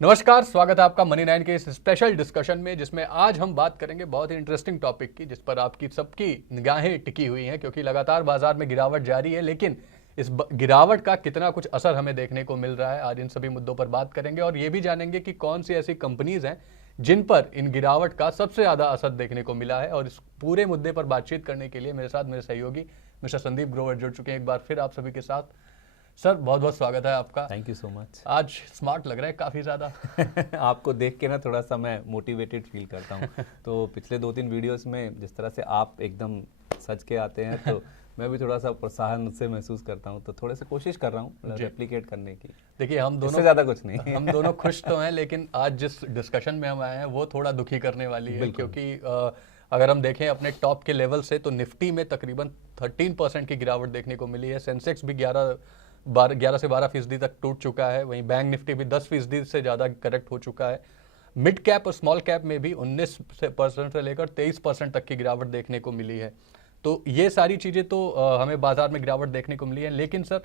नमस्कार, स्वागत है आपका मनी 9 के इस स्पेशल डिस्कशन में, जिसमें आज हम बात करेंगे बहुत ही इंटरेस्टिंग टॉपिक की, जिस पर आपकी सबकी निगाहें टिकी हुई हैं, क्योंकि लगातार बाजार में गिरावट जारी है। लेकिन इस गिरावट का कितना कुछ असर हमें देखने को मिल रहा है, आज इन सभी मुद्दों पर बात करेंगे और ये भी जानेंगे कि कौन सी ऐसी कंपनीज हैं जिन पर इन गिरावट का सबसे ज़्यादा असर देखने को मिला है। और इस पूरे मुद्दे पर बातचीत करने के लिए मेरे साथ मेरे सहयोगी मिस्टर संदीप ग्रोवर जुड़ चुके हैं एक बार फिर आप सभी के साथ। सर, बहुत बहुत स्वागत है आपका। Thank you so much. आज स्मार्ट लग रहा है काफ़ी ज़्यादा। आपको देख के ना थोड़ा सा मैं मोटिवेटेड फील करता हूँ। तो पिछले 2-3 वीडियोस में जिस तरह से आप एकदम सज के आते हैं तो मैं भी थोड़ा सा प्रोत्साहन उससे महसूस करता हूँ, तो थोड़े से कोशिश कर रहा हूँ रेप्लिकेट करने की। देखिए, हम दोनों ज़्यादा कुछ नहीं हम दोनों खुश तो हैं, लेकिन आज जिस डिस्कशन में हम आए हैं वो थोड़ा दुखी करने वाली है, क्योंकि अगर हम देखें अपने टॉप के लेवल से तो निफ्टी में तकरीबन 13% की गिरावट देखने को मिली है। सेंसेक्स भी 11 से 12% तक टूट चुका है। वहीं बैंक निफ्टी भी 10% से ज़्यादा करेक्ट हो चुका है। मिड कैप और स्मॉल कैप में भी 19% से लेकर 23% तक की गिरावट देखने को मिली है। तो ये सारी चीज़ें तो हमें बाजार में गिरावट देखने को मिली है। लेकिन सर,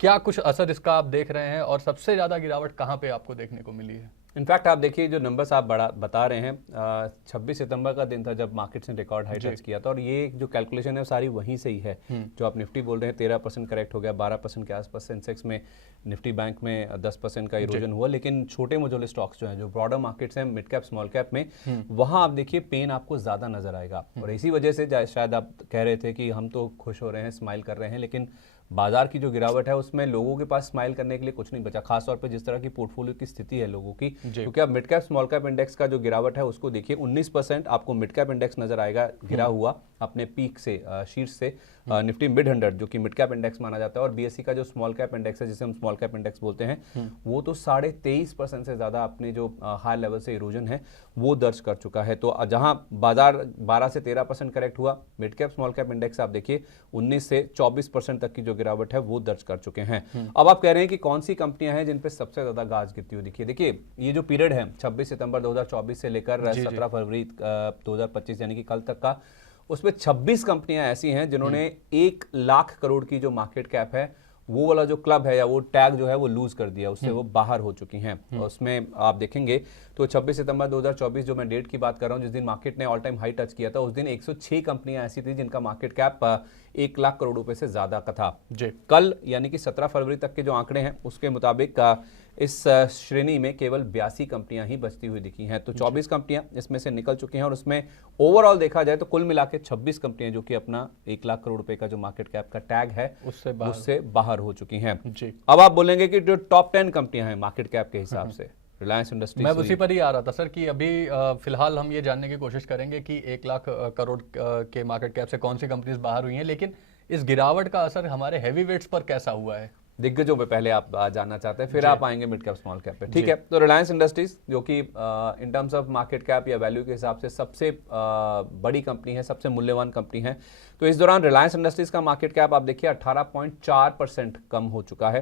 क्या कुछ असर इसका आप देख रहे हैं और सबसे ज़्यादा गिरावट कहाँ पे आपको देखने को मिली है? इनफैक्ट आप देखिए जो नंबर्स आप बता रहे हैं, 26 सितंबर का दिन था जब मार्केट्स ने रिकॉर्ड हाई टच किया था, और ये जो कैलकुलेशन है वो सारी वहीं से ही है। जो आप निफ्टी बोल रहे हैं 13% करेक्ट हो गया, 12% के आसपास सेंसेक्स में, निफ्टी बैंक में 10% का इरोजन हुआ। लेकिन छोटे मझोले स्टॉक्स जो हैं, जो ब्रॉडर मार्केट्स हैं, मिड कैप स्मॉल कैप में, वहाँ आप देखिए पेन आपको ज़्यादा नजर आएगा। और इसी वजह से शायद आप कह रहे थे कि हम तो खुश हो रहे हैं, स्माइल कर रहे हैं, लेकिन बाजार की जो गिरावट है उसमें लोगों के पास स्माइल करने के लिए कुछ नहीं बचा, खासतौर पे जिस तरह की पोर्टफोलियो की स्थिति है लोगों की। क्योंकि अब mid cap small cap index का जो गिरावट है उसको देखिए, 19% आपको मिड कैप इंडेक्स नजर आएगा गिरा हुआ अपने पीक से, शीर्ष से। निफ्टी मिड 100 जो कि मिड कैप इंडेक्स माना जाता है, और बीएसई का जो स्मॉल कैप इंडेक्स है, जिसे हम स्मॉल कैप इंडेक्स बोलते हैं, वो तो 23.5% से ज्यादा अपने जो हाई लेवल से इरोजन है वो दर्ज कर चुका है। तो जहां बाजार 12 से 13% करेक्ट हुआ, mid cap small cap index आप देखिए 19 से 24% तक की जो गिरावट है वो दर्ज कर चुके हैं। अब आप कह रहे हैं कि कौन सी कंपनियां हैं जिन पे सबसे ज्यादा गाज गिरती हुई दिखी है। देखिए, ये जो पीरियड है 26 सितंबर 2024 से लेकर 17 फरवरी 2025 यानी कि कल तक का, उसमें 26 कंपनियां ऐसी हैं जिन्होंने 1 लाख करोड़ की जो मार्केट कैप है, वो वाला जो क्लब है या वो टैग जो है वो लूज कर दिया, उससे वो बाहर हो चुकी हैं। उसमें आप देखेंगे तो 26 सितंबर 2024 जो मैं डेट की बात कर रहा हूं, जिस दिन मार्केट ने ऑल टाइम हाई टच किया था, उस दिन 106 कंपनियां ऐसी थी जिनका मार्केट कैप 1 लाख करोड़ रुपए से ज्यादा का था। कल यानी कि 17 फरवरी तक के जो आंकड़े हैं उसके मुताबिक इस श्रेणी में केवल 82 कंपनियां ही बचती हुई दिखी हैं। तो 24 कंपनियां इसमें से निकल चुकी हैं, और उसमें ओवरऑल देखा जाए तो कुल मिला के 26 कंपनियां जो कि अपना 1 लाख करोड़ रुपए का जो मार्केट कैप का टैग है उससे बाहर हो चुकी हैं। अब आप बोलेंगे कि जो टॉप 10 कंपनियां हैं मार्केट कैप के हिसाब से, रिलायंस इंडस्ट्रीज। मैं उसी पर ही आ रहा था सर, कि अभी फिलहाल हम ये जानने की कोशिश करेंगे कि 1 लाख करोड़ के मार्केट कैप से कौन सी कंपनीज बाहर हुई हैं, लेकिन इस गिरावट का असर हमारे हैवी वेट्स पर कैसा हुआ है? दिग्गजों पे पहले आप जानना चाहते हैं, फिर आप आएंगे मिड कैप स्मॉल कैप पे, ठीक है। तो रिलायंस इंडस्ट्रीज जो कि in terms of market cap या वैल्यू के हिसाब से सबसे बड़ी कंपनी है, सबसे मूल्यवान कंपनी है। तो इस दौरान रिलायंस इंडस्ट्रीज का मार्केट कैप आप देखिए 18.4% कम हो चुका है।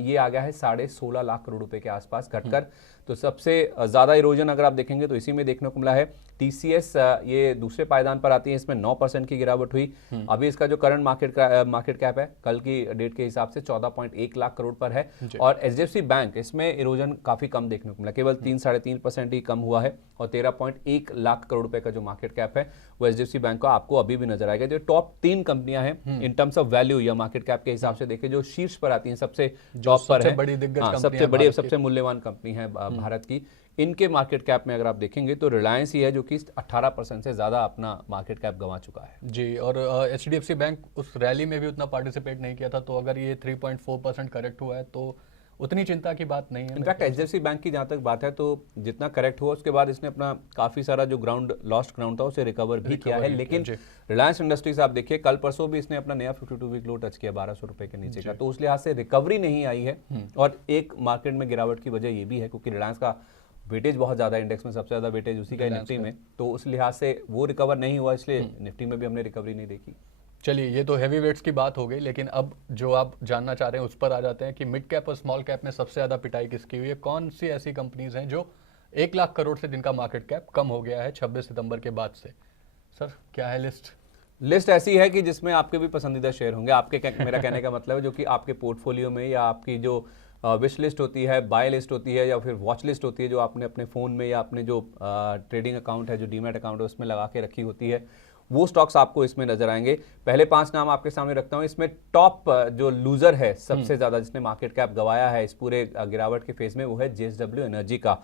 ये आ गया है 16.5 लाख करोड़ रुपए के आसपास घटकर। तो सबसे ज्यादा इरोजन अगर आप देखेंगे तो इसी में देखने को मिला है। टीसीएस ये दूसरे पायदान पर आती है, इसमें 9% की गिरावट हुई। अभी इसका जो करंट मार्केट कैप है कल की डेट के हिसाब से 14.1 लाख करोड़ पर है। और एचडीएफसी बैंक, इसमें इरोजन काफी कम देखने को मिला, केवल 3-3.5% ही कम हुआ है। और 13.1 लाख करोड़ रुपए का जो मार्केट कैप है वो एचडीएफसी बैंक का आपको अभी भी नजर आएगा। जो टॉप 3 कंपनियां हैं इन टर्म्स ऑफ वैल्यू या मार्केट कैप के हिसाब से देखिए, जो शीर्ष पर आती हैं, सबसे टॉप पर है, सबसे बड़ी सबसे मूल्यवान कंपनी है भारत की, इनके मार्केट कैप में अगर आप देखेंगे तो रिलायंस ही है जो कि 18% से ज्यादा अपना मार्केट कैप गंवा चुका है जी। और एचडीएफसी बैंक उस रैली में भी उतना पार्टिसिपेट नहीं किया था, तो अगर ये 3.4% करेक्ट हुआ है तो उतनी चिंता की बात नहीं है। इनफैक्ट एचडीएफसी बैंक की जहां तक बात है तो जितना करेक्ट हुआ उसके बाद इसने अपना काफी सारा जो लॉस्ट ग्राउंड था उसे रिकवर भी किया है। लेकिन रिलायंस इंडस्ट्रीज आप देखिए कल परसों भी इसने अपना नया 52 वीक लो टच किया 1200 रुपए के नीचे का, तो उस लिहाज से रिकवरी नहीं आई है। और एक मार्केट में गिरावट की वजह ये भी है क्योंकि रिलायंस का वेटेज बहुत ज्यादा, इंडेक्स में सबसे ज्यादा वेटेज उसी का निफ्टी में, तो उस लिहाज से वो रिकवर नहीं हुआ, इसलिए निफ्टी में भी हमने रिकवरी नहीं देखी। चलिए, ये तो हैवी वेट्स की बात हो गई, लेकिन अब जो आप जानना चाह रहे हैं उस पर आ जाते हैं कि मिड कैप और स्मॉल कैप में सबसे ज़्यादा पिटाई किसकी हुई है? कौन सी ऐसी कंपनीज हैं जो 1 लाख करोड़ से जिनका मार्केट कैप कम हो गया है 26 सितंबर के बाद से? सर, क्या है लिस्ट ऐसी है कि जिसमें आपके भी पसंदीदा शेयर होंगे, आपके मेरा कहने का मतलब है जो कि आपके पोर्टफोलियो में या आपकी जो विश लिस्ट होती है, बाय लिस्ट होती है, या फिर वॉच लिस्ट होती है जो आपने अपने फ़ोन में या अपने जो ट्रेडिंग अकाउंट है, जो डीमैट अकाउंट है, उसमें लगा के रखी होती है, वो स्टॉक्स आपको इसमें नजर आएंगे। पहले 5 नाम आपके सामने रखता हूं। इसमें टॉप जो लूजर है सबसे ज्यादा, जिसने मार्केट कैप गवाया है इस पूरे गिरावट के फेज में, वो है JSW एनर्जी का।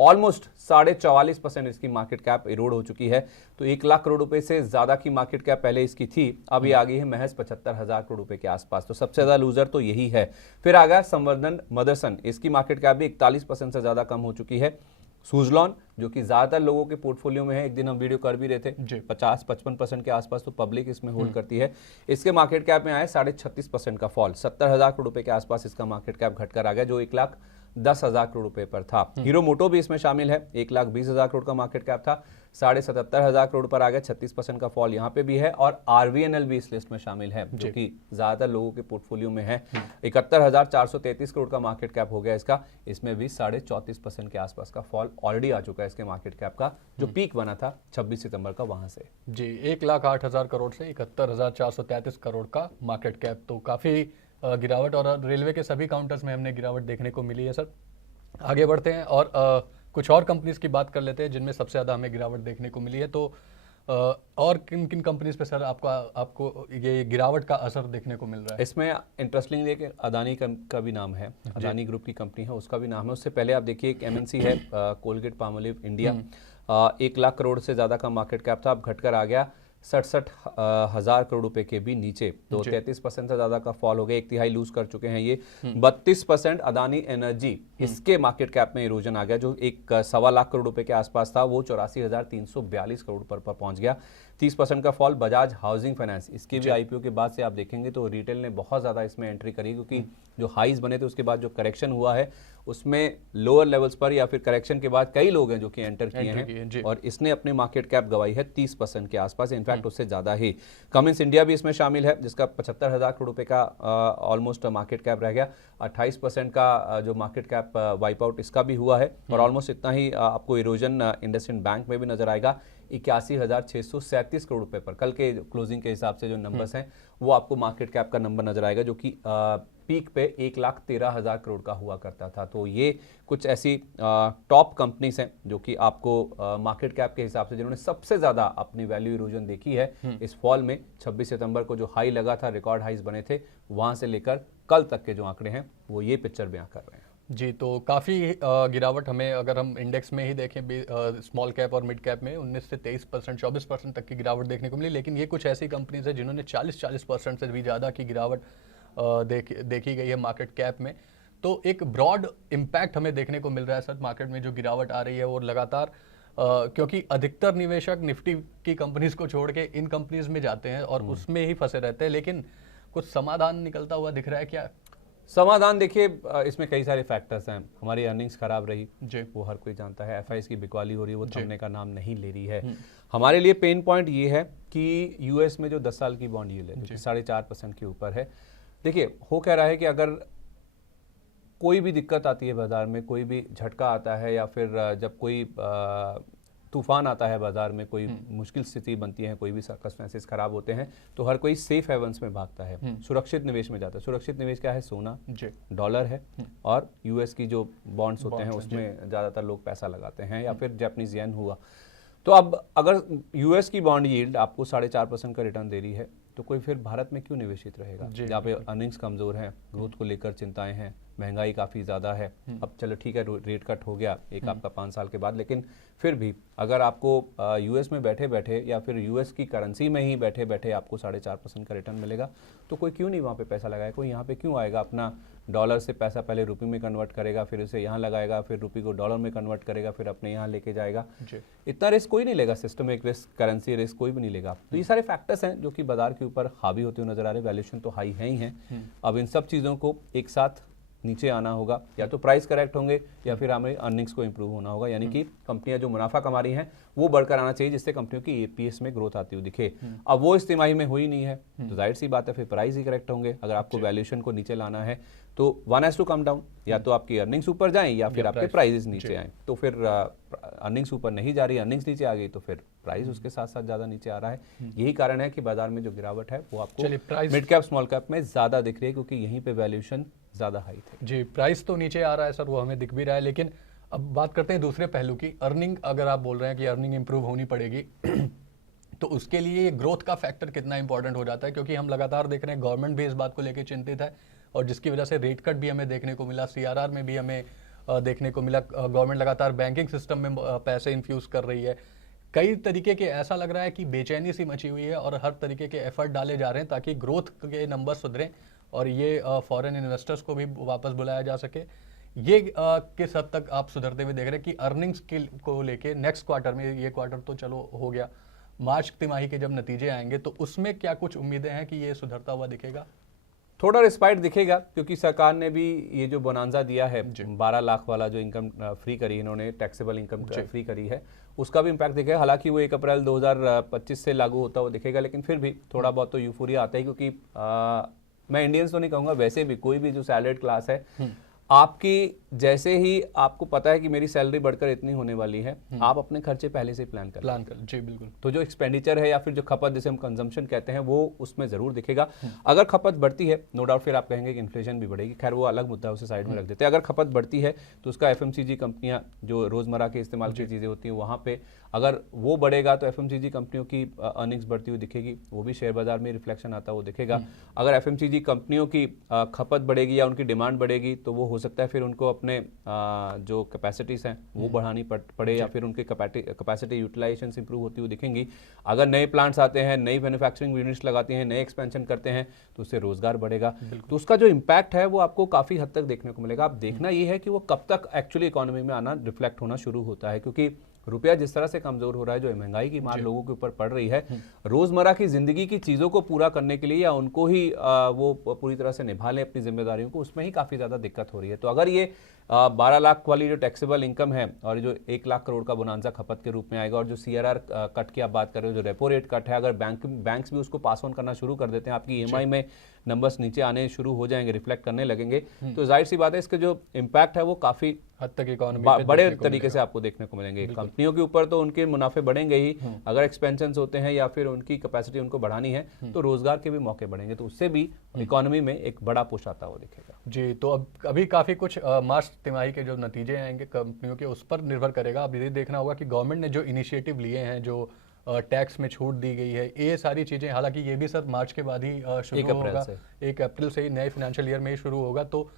ऑलमोस्ट 44.5% इसकी मार्केट कैप इरोड हो चुकी है। तो 1 लाख करोड़ रुपए से ज्यादा की मार्केट कैप पहले इसकी थी, अब ये आ गई है महज 75,000 करोड़ रुपए के आसपास। तो सबसे ज्यादा लूजर तो यही है। फिर आ गया संवर्धन मदरसन, इसकी मार्केट कैप भी 41% से ज्यादा कम हो चुकी है। सुजलॉन, जो कि ज्यादातर लोगों के पोर्टफोलियो में है, एक दिन हम वीडियो कर भी रहे थे, 50-55% के आसपास तो पब्लिक इसमें होल्ड करती है। इसके मार्केट कैप में आए 36.5% का फॉल, 70,000 करोड़ रुपए के आसपास इसका मार्केट कैप घटकर आ गया, जो 1,10,000 करोड़ रुपए पर था। हीरो मोटो भी इसमें शामिल है, 1,20,000 करोड़ का मार्केट कैप था, 77,500 करोड़ पर आ गया, 36% का फॉल यहाँ पे भी है। और RVNL भी इस लिस्ट में शामिल है, जो कि ज्यादातर लोगों के पोर्टफोलियो में है। 71,433 करोड़ का मार्केट कैप हो गया इसका, इसमें भी 34.5% के आसपास का फॉल ऑलरेडी आ चुका है इसके मार्केट कैप का, जो पीक बना था 26 सितंबर का वहां से। जी, 1,08,000 करोड़ से 71,433 करोड़ का मार्केट कैप, तो काफी गिरावट, और रेलवे के सभी काउंटर्स में हमने गिरावट देखने को मिली है सर। आगे बढ़ते हैं और कुछ और कंपनीज की बात कर लेते हैं जिनमें सबसे ज़्यादा हमें गिरावट देखने को मिली है। तो और किन किन कंपनीज पे सर आपको ये गिरावट का असर देखने को मिल रहा है? इसमें इंटरेस्टिंग है कि अदानी का भी नाम है, अदानी ग्रुप की कंपनी है, उसका भी नाम है। उससे पहले आप देखिए एक MNC है Colgate Palmolive India, 1 lakh crore से ज़्यादा का मार्केट कैप था, अब घटकर आ गया 67,000 करोड़ रुपए के भी नीचे। तो 33% से ज्यादा का फॉल हो गया, 1/3 लूज कर चुके हैं ये। 32% अदानी एनर्जी, इसके मार्केट कैप में इरोजन आ गया, जो 1.25 लाख करोड़ रुपए के आसपास था, वो 84,342 करोड़ पर पहुंच गया। 30% का फॉल बजाज हाउसिंग फाइनेंस, इसके भी IPO के बाद से आप देखेंगे तो रिटेल ने बहुत ज्यादा इसमें एंट्री करी, क्योंकि जो हाइज बने थे उसके बाद जो करेक्शन हुआ है उसमें लोअर लेवल्स पर या फिर करेक्शन के बाद कई लोग हैं जो कि एंटर किए हैं, और इसने अपनी मार्केट कैप गवाई है 30% के आसपास, इनफैक्ट उससे ज्यादा ही। कमिंस इंडिया भी इसमें शामिल है, जिसका 75,000 करोड़ रुपए का ऑलमोस्ट मार्केट कैप रह गया। 28% का जो मार्केट कैप वाइप आउट इसका भी हुआ है, और ऑलमोस्ट इतना ही आपको इरोजन इंडसइंड बैंक में भी नजर आएगा, 81,637 करोड़ रुपए पर। कल के क्लोजिंग के हिसाब से जो नंबर्स हैं वो आपको मार्केट कैप का नंबर नजर आएगा, जो कि पीक पे 1,13,000 करोड़ का हुआ करता था। तो ये कुछ ऐसी टॉप कंपनीज हैं जो कि आपको मार्केट कैप के हिसाब से जिन्होंने सबसे ज्यादा अपनी वैल्यू इरोजन देखी है इस फॉल में। 26 सितंबर को जो हाई लगा था, रिकॉर्ड हाइज बने थे, वहां से लेकर कल तक के जो आंकड़े हैं वो ये पिक्चर बयां कर रहे हैं। जी, तो काफ़ी गिरावट हमें, अगर हम इंडेक्स में ही देखें स्मॉल कैप और मिड कैप में 19 से 23%, 24% तक की गिरावट देखने को मिली। लेकिन ये कुछ ऐसी कंपनीज है जिन्होंने 40% से भी ज़्यादा की गिरावट देखी गई है मार्केट कैप में। तो एक ब्रॉड इम्पैक्ट हमें देखने को मिल रहा है सर मार्केट में, जो गिरावट आ रही है और लगातार, क्योंकि अधिकतर निवेशक निफ्टी की कंपनीज को छोड़ के इन कंपनीज में जाते हैं और उसमें ही फंसे रहते हैं। लेकिन कुछ समाधान निकलता हुआ दिख रहा है क्या? समाधान देखिए, इसमें कई सारे फैक्टर्स हैं। हमारी अर्निंग्स खराब रही जी, वो हर कोई जानता है। FIs की बिकवाली हो रही है, वो थमने का नाम नहीं ले रही है। हमारे लिए पेन पॉइंट ये है कि US में जो 10 साल की बॉन्ड यील्ड है 4.5% के ऊपर है। देखिए, हो कह रहा है कि अगर कोई भी दिक्कत आती है बाजार में, कोई भी झटका आता है, या फिर जब कोई तूफान आता है बाजार में, कोई मुश्किल स्थिति बनती है, कोई भी सर्कमस्टेंसेस खराब होते हैं, तो हर कोई सेफ हेवंस में भागता है, सुरक्षित निवेश में जाता है। सुरक्षित निवेश क्या है? सोना, डॉलर है, और US की जो बॉन्ड्स होते हैं उसमें ज़्यादातर लोग पैसा लगाते हैं, या फिर जापानीज येन हुआ। तो अब अगर US की बॉन्ड यील्ड आपको 4.5% का रिटर्न दे रही है, तो कोई फिर भारत में क्यों निवेशित रहेगा, जहाँ पे अर्निंग्स कमजोर हैं, ग्रोथ को लेकर चिंताएं हैं, महंगाई काफ़ी ज़्यादा है। अब चलो ठीक है, रेट कट हो गया एक आपका 5 साल के बाद, लेकिन फिर भी अगर आपको US में बैठे बैठे या फिर US की करेंसी में ही बैठे बैठे आपको 4.5% का रिटर्न मिलेगा, तो कोई क्यों नहीं वहाँ पे पैसा लगाएगा? कोई यहाँ पे क्यों आएगा? अपना डॉलर से पैसा पहले रुपये में कन्वर्ट करेगा, फिर उसे यहाँ लगाएगा, फिर रुपये को डॉलर में कन्वर्ट करेगा, फिर अपने यहाँ लेके जाएगा। इतना रिस्क कोई नहीं लेगा, सिस्टमिक रिस्क, करेंसी रिस्क कोई भी नहीं लेगा। तो ये सारे फैक्टर्स हैं जो कि बाजार के ऊपर हावी होते हुए नजर आ रहे हैं। वैल्यूएशन तो हाई है ही हैं। अब इन सब चीज़ों को एक साथ नीचे आना होगा, या तो प्राइस करेक्ट होंगे या फिर हमें अर्निंग्स को इंप्रूव होना होगा, यानी कि कंपनियां जो मुनाफा कमा रही हैं वो बढ़कर आना चाहिए, जिससे कंपनियों की EPS में ग्रोथ आती हुई दिखे। अब वो इस तिमाही में हुई नहीं है, तो जाहिर सी बात है फिर प्राइस ही करेक्ट होंगे। अगर आपको वैल्यूएशन को नीचे लाना है तो one has to come down, या तो आपकी अर्निंग्स ऊपर जाएं या फिर आपके प्राइसेस नीचे आएं। तो फिर अर्निंग्स ऊपर नहीं जा रही, अर्निंग्स नीचे आ गई, तो फिर प्राइस उसके साथ साथ ज्यादा नीचे आ रहा है। यही कारण है कि बाजार में जो गिरावट है वो आपको मिड कैप स्मॉल कैप में ज्यादा दिख रही है, क्योंकि यहीं पे वैल्यूएशन ज़्यादा हाई थे। जी, प्राइस तो नीचे आ रहा है सर, वो हमें दिख भी रहा है, लेकिन अब बात करते हैं दूसरे पहलू की। अर्निंग, अगर आप बोल रहे हैं कि अर्निंग इंप्रूव होनी पड़ेगी तो उसके लिए ग्रोथ का फैक्टर कितना इंपॉर्टेंट हो जाता है, क्योंकि हम लगातार देख रहे हैं गवर्नमेंट भी इस बात को लेकर चिंतित है, और जिसकी वजह से रेट कट भी हमें देखने को मिला, सीआरआर में भी हमें देखने को मिला। गवर्नमेंट लगातार बैंकिंग सिस्टम में पैसे इन्फ्यूज कर रही है। कई तरीके के ऐसा लग रहा है कि बेचैनी सी मची हुई है, और हर तरीके के एफर्ट डाले जा रहे हैं ताकि ग्रोथ के नंबर सुधरें और ये फॉरेन इन्वेस्टर्स को भी वापस बुलाया जा सके। ये किस हद तक आप सुधरते हुए देख रहे हैं कि अर्निंग्स को लेके नेक्स्ट क्वार्टर में, ये क्वार्टर तो चलो हो गया, मार्च तिमाही के जब नतीजे आएंगे तो उसमें क्या कुछ उम्मीदें हैं कि ये सुधरता हुआ दिखेगा? थोड़ा रिस्पाइट दिखेगा, क्योंकि सरकार ने भी ये जो बोनांजा दिया है 12 लाख वाला जो इनकम फ्री करी, इन्होंने टैक्सेबल इनकम फ्री करी है, उसका भी इम्पैक्ट दिखेगा। हालांकि वो 1 अप्रैल 2025 से लागू होता हुआ दिखेगा, लेकिन फिर भी थोड़ा बहुत तो यूफोरिया आता है, क्योंकि मैं इंडियंस तो नहीं कहूँगा, वैसे भी कोई भी जो सैलरीड क्लास है, आपकी जैसे ही आपको पता है कि मेरी सैलरी बढ़कर इतनी होने वाली है, आप अपने खर्चे पहले से प्लान कर। जी बिल्कुल। तो जो एक्सपेंडिचर है या फिर जो खपत, जिसे हम कंजम्पशन कहते हैं, वो उसमें जरूर दिखेगा। अगर खपत बढ़ती है, नो डाउट फिर आप कहेंगे कि इन्फ्लेशन भी बढ़ेगी, खैर वो अलग मुद्दा है, उसे साइड में रख देते हैं। अगर खपत बढ़ती है तो उसका एफएमसीजी कंपनियां, जो रोजमर्रा के इस्तेमाल की चीजें होती हैं, वहां पे अगर वो बढ़ेगा तो एफएमसीजी कंपनियों की अर्निंग्स बढ़ती हुई दिखेगी, वो भी शेयर बाजार में रिफ्लेक्शन आता वो दिखेगा। अगर एफएमसीजी कंपनियों की खपत बढ़ेगी या उनकी डिमांड बढ़ेगी, तो वो हो सकता है फिर उनको अपने जो कैपेसिटीज हैं वो बढ़ानी पड़े, या फिर उनकी कैपेसिटी यूटिलाइजेशन इंप्रूव होती हुई दिखेंगी। अगर नए प्लांट्स आते हैं, नई मैन्युफैक्चरिंग यूनिट्स लगाते हैं, नए एक्सपेंशन करते हैं, तो उससे रोजगार बढ़ेगा। तो उसका जो इम्पैक्ट है वो आपको काफी हद तक देखने को मिलेगा। आप देखना ये है कि वो कब तक एक्चुअली इकोनॉमी में आना, रिफ्लेक्ट होना शुरू होता है, क्योंकि रुपया जिस तरह से कमजोर हो रहा है, जो महंगाई की मार लोगों के ऊपर पड़ रही है, रोजमर्रा की जिंदगी की चीजों को पूरा करने के लिए या उनको ही वो पूरी तरह से निभा लें अपनी जिम्मेदारियों को, उसमें ही काफी ज्यादा दिक्कत हो रही है। तो अगर ये 12 लाख वाली जो टैक्सेबल इनकम है और जो 1 लाख करोड़ का बोनांजा खपत के रूप में आएगा, और जो सीआरआर कट की आप बात कर रहे हो, जो रेपो रेट कट है, अगर बैंक्स भी उसको पास ऑन करना शुरू कर देते हैं, आपकी ईएमआई में नंबर्स नीचे आने शुरू हो जाएंगे, रिफ्लेक्ट करने लगेंगे, तो जाहिर सी बात है इसके जो इम्पैक्ट है वो काफी हद तक इकोनॉमी बड़े तरीके से आपको देखने को मिलेंगे। कंपनियों के ऊपर तो उनके मुनाफे बढ़ेंगे ही, अगर एक्सपेंशन होते हैं या फिर उनकी कैपेसिटी उनको बढ़ानी है, तो रोजगार के भी मौके बढ़ेंगे, तो उससे भी इकोनॉमी में एक बड़ा पुश आता हुआ दिखेगा। जी, तो अब अभी काफी कुछ मार्च तिमाही के जो नतीजे आएंगे कंपनियों के, उस पर निर्भर करेगा। अब ये देखना होगा कि गवर्नमेंट ने जो इनिशिएटिव लिए हैं, जो टैक्स में छूट दी गई है, ये सारी चीजें, हालांकि ये भी सर मार्च के बाद ही शुरू होगा, 1 अप्रैल से ही नए फाइनेंशियल ईयर में ही शुरू होगा, तो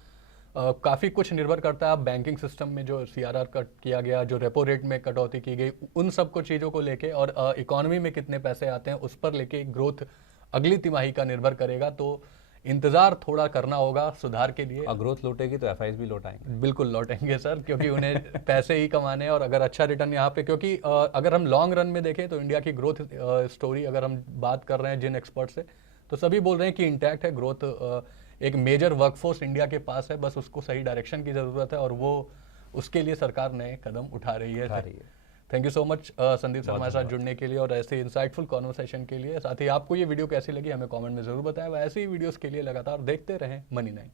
काफ़ी कुछ निर्भर करता है। बैंकिंग सिस्टम में जो सीआरआर कट किया गया, जो रेपो रेट में कटौती की गई, उन सब को चीज़ों को लेके, और इकोनॉमी में कितने पैसे आते हैं उस पर लेके ग्रोथ अगली तिमाही का निर्भर करेगा। तो इंतजार थोड़ा करना होगा सुधार के लिए। ग्रोथ लौटेगी तो एफआईज भी लौटाएंगे, बिल्कुल लौटेंगे सर, क्योंकि उन्हें पैसे ही कमाने हैं, और अगर अच्छा रिटर्न यहाँ पे, क्योंकि अगर हम लॉन्ग रन में देखें तो इंडिया की ग्रोथ स्टोरी अगर हम बात कर रहे हैं जिन एक्सपर्ट से, तो सभी बोल रहे हैं कि इंटैक्ट है ग्रोथ। एक मेजर वर्कफोर्स इंडिया के पास है, बस उसको सही डायरेक्शन की जरूरत है, और वो उसके लिए सरकार नए कदम उठा रही है। Thank you so much Sandeep sir हमारे साथ जुड़ने के लिए और ऐसे इंसाइटफुल कॉन्वर्सेशन के लिए। साथ ही आपको ये वीडियो कैसी लगी हमें कमेंट में जरूर बताएं। वह ऐसी ही वीडियोस के लिए लगातार देखते रहें मनी9।